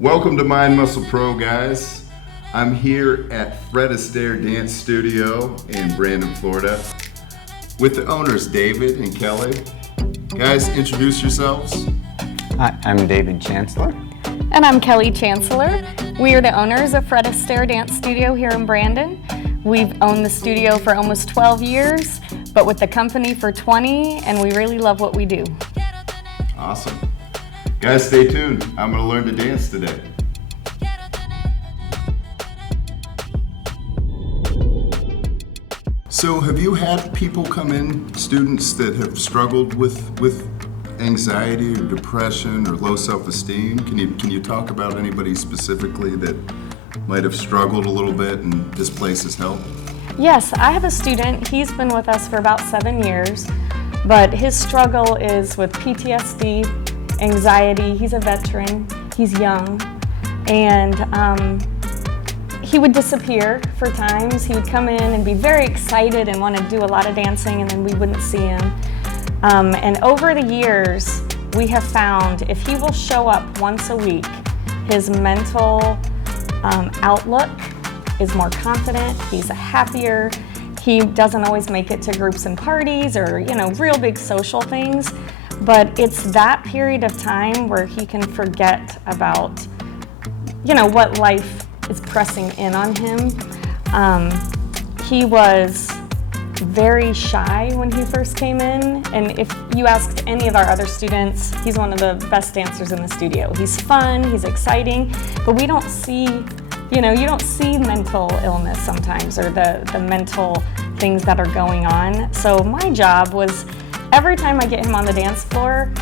Welcome to Mind Muscle Pro, guys. I'm here at Fred Astaire Dance Studio in Brandon, Florida, with the owners, David and Kelle. Guys, introduce yourselves. Hi, I'm David Chancellor. And I'm Kelle Chancellor. We are the owners of Fred Astaire Dance Studio here in Brandon. We've owned the studio for almost 12 years, but with the company for 20, and we really love what we do. Awesome. Guys, stay tuned. I'm going to learn to dance today. So have you had people come in, students that have struggled with anxiety or depression or low self-esteem? Can you talk about anybody specifically that might have struggled a little bit and this place has helped? Yes, I have a student. He's been with us for about 7 years, but his struggle is with PTSD, anxiety. He's a veteran, he's young, and he would disappear for times. He would come in and be very excited and want to do a lot of dancing, and then we wouldn't see him. And over the years, we have found if he will show up once a week, his mental outlook is more confident, he's happier, he doesn't always make it to groups and parties or, real big social things. But it's that period of time where he can forget about, what life is pressing in on him. He was very shy when he first came in, and if you asked any of our other students, he's one of the best dancers in the studio. He's fun, he's exciting, but we don't see, you don't see mental illness sometimes or the mental things that are going on. So my job was, every time I get him on the dance floor,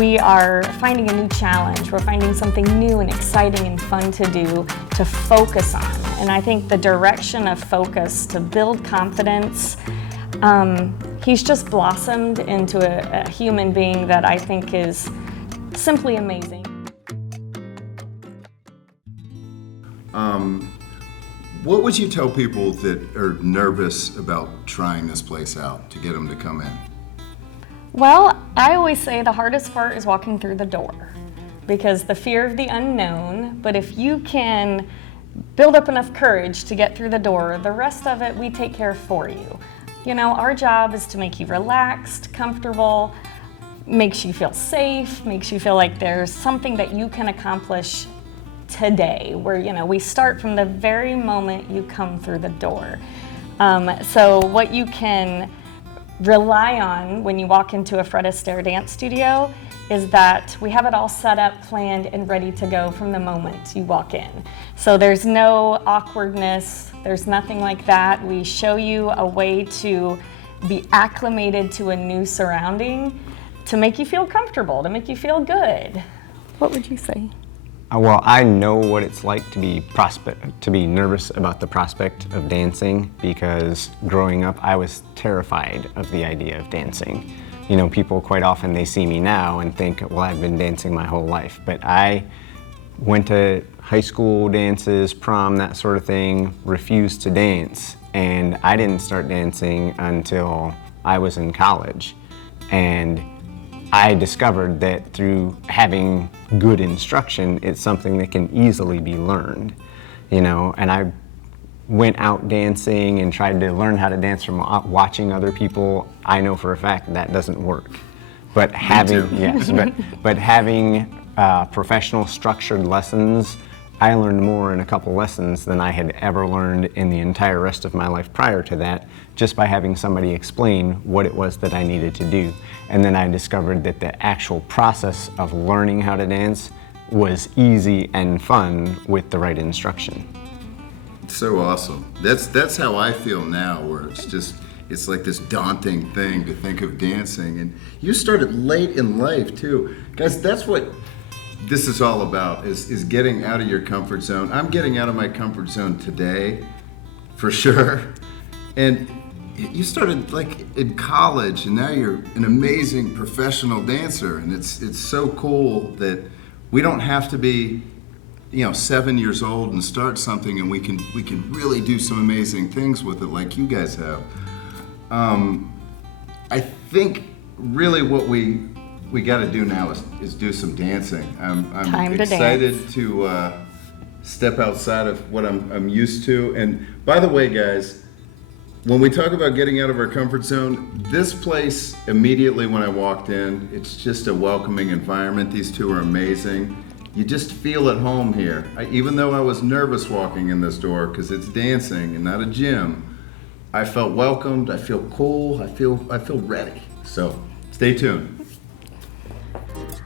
we are finding a new challenge. We're finding something new and exciting and fun to do, to focus on. And I think the direction of focus to build confidence, he's just blossomed into a human being that I think is simply amazing. What would you tell people that are nervous about trying this place out to get them to come in? Well, I always say the hardest part is walking through the door because the fear of the unknown, but if you can build up enough courage to get through the door, the rest of it we take care of for you. Our job is to make you relaxed, comfortable, makes you feel safe, makes you feel like there's something that you can accomplish today where, we start from the very moment you come through the door. So what you can rely on when you walk into a Fred Astaire Dance Studio is that we have it all set up, planned, and ready to go from the moment you walk in. So there's no awkwardness, there's nothing like that. We show you a way to be acclimated to a new surrounding, to make you feel comfortable, to make you feel good. What would you say? Well, I know what it's like to be nervous about the prospect of dancing because growing up I was terrified of the idea of dancing. People quite often they see me now and think, well, I've been dancing my whole life. But I went to high school dances, prom, that sort of thing, refused to dance, and I didn't start dancing until I was in college. And I discovered that through having good instruction, it's something that can easily be learned, and I went out dancing and tried to learn how to dance from watching other people. I know for a fact that doesn't work. But having, but having professional structured lessons, I learned more in a couple lessons than I had ever learned in the entire rest of my life prior to that, just by having somebody explain what it was that I needed to do. And then I discovered that the actual process of learning how to dance was easy and fun with the right instruction. So awesome. That's how I feel now, where it's like this daunting thing to think of dancing. And you started late in life too. Guys, that's what this is all about, is getting out of your comfort zone. I'm getting out of my comfort zone today, for sure. And you started like in college, and now you're an amazing professional dancer. And it's so cool that we don't have to be 7 years old and start something, and we can really do some amazing things with it like you guys have. I think really what we we got to do now is do some dancing. I'm Time to excited dance. to step outside of what I'm used to. And by the way, guys, when we talk about getting out of our comfort zone, this place, immediately when I walked in, it's just a welcoming environment. These two are amazing. You just feel at home here. Even though I was nervous walking in this door because it's dancing and not a gym, I felt welcomed, I feel cool, I feel ready. So stay tuned.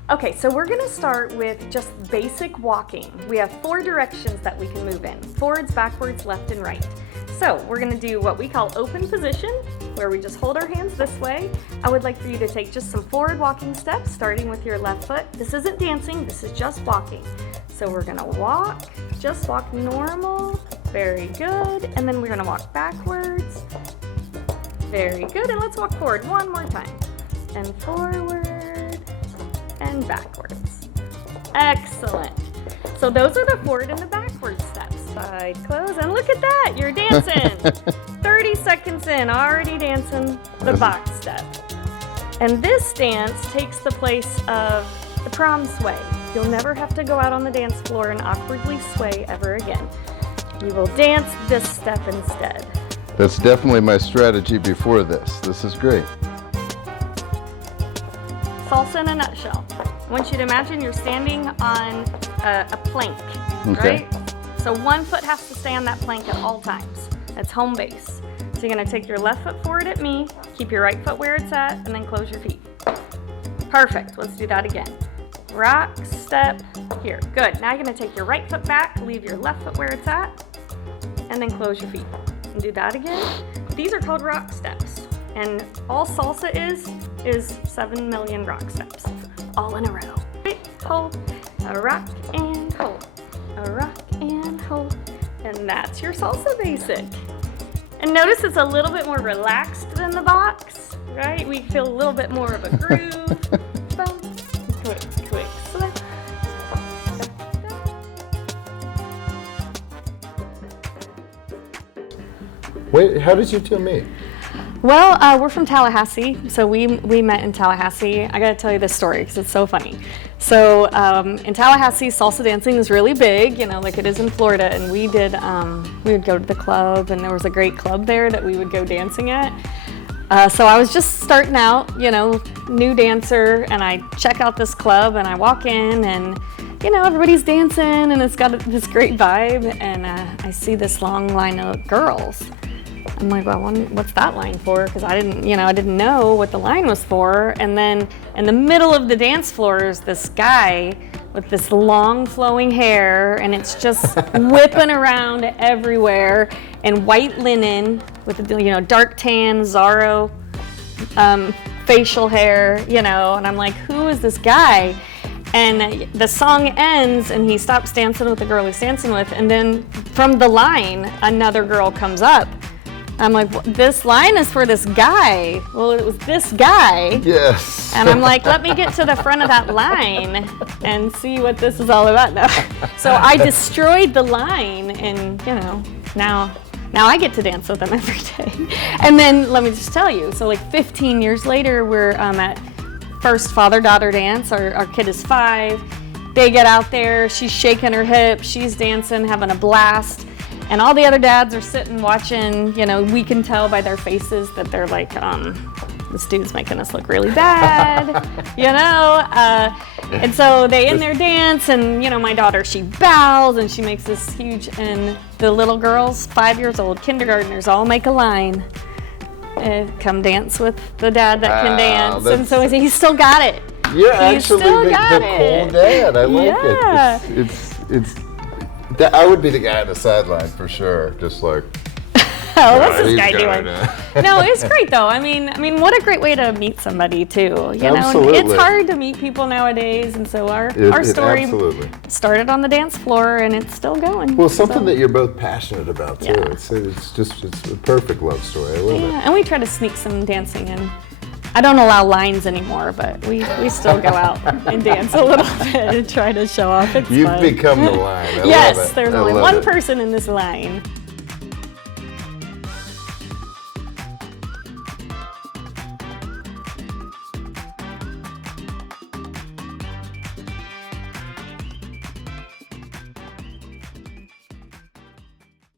Okay, so we're gonna start with just basic walking. We have 4 directions that we can move in: forwards, backwards, left, and right. So we're gonna do what we call open position, where we just hold our hands this way. I would like for you to take just some forward walking steps, starting with your left foot. This isn't dancing, this is just walking. So we're gonna walk, just walk normal, very good. And then we're gonna walk backwards, very good. And let's walk forward one more time. And forward, and backwards. Excellent. So those are the forward and the backward steps. Side, close, and look at that, you're dancing. 30 seconds in, already dancing the box step. And this dance takes the place of the prom sway. You'll never have to go out on the dance floor and awkwardly sway ever again. You will dance this step instead. That's definitely my strategy before this. This is great. Salsa in a nutshell. I want you to imagine you're standing on a plank, Okay. right? So one foot has to stay on that plank at all times. That's home base. So you're gonna take your left foot forward at me, keep your right foot where it's at, and then close your feet. Perfect, let's do that again. Rock, step, here, good. Now you're gonna take your right foot back, leave your left foot where it's at, and then close your feet. And do that again. These are called rock steps. And all salsa is 7 million rock steps, all in a row. Hold, a rock and hold, a rock and hold. And that's your salsa basic. And notice it's a little bit more relaxed than the box, right? We feel a little bit more of a groove. Boom, quick, slip. Wait, how did you two meet? Well, we're from Tallahassee, so we met in Tallahassee. I gotta tell you this story because it's so funny. So in Tallahassee, salsa dancing is really big, you know, like it is in Florida, and we would go to the club, and there was a great club there that we would go dancing at. So I was just starting out, you know, new dancer, and I check out this club, and I walk in, and you know, everybody's dancing, and it's got this great vibe, and I see this long line of girls. I'm like, well, what's that line for? Because I didn't know what the line was for. And then in the middle of the dance floor is this guy with this long flowing hair, and it's just whipping around everywhere in white linen with, you know, dark tan, Zorro facial hair, you know. And I'm like, who is this guy? And the song ends, and he stops dancing with the girl he's dancing with, and then from the line, another girl comes up. I'm like, this line is for this guy. Well, it was this guy. Yes. And I'm like, let me get to the front of that line and see what this is all about now. So I destroyed the line, and you know, now I get to dance with them every day. And then let me just tell you, so like 15 years later, we're at first father-daughter dance. Our kid is 5. They get out there, she's shaking her hips, she's dancing, having a blast. And all the other dads are sitting watching, you know, we can tell by their faces that they're like, this dude's making us look really bad, you know? And so they end their dance, and, you know, my daughter, she bows, and she makes this huge, and the little girls, 5 years old, kindergartners, all make a line. Come dance with the dad that can dance. And so he's still got it. You're He's actually still the got cool it. dad. I like Yeah. it. It's I would be the guy on the sideline for sure. Just like, Oh, what's this he's guy got doing? it. No, it's great though. I mean, what a great way to meet somebody too. You know, and Absolutely. it's hard to meet people nowadays, and so our story absolutely. started on the dance floor, and it's still going. Well, something So, that you're both passionate about too. Yeah. It's a perfect love story. I love it. yeah, and we try to sneak some dancing in. I don't allow lines anymore, but we still go out and dance a little bit and try to show off. It's You've fun. become the line. I Yes, love it. there's I only love one it. person in this line.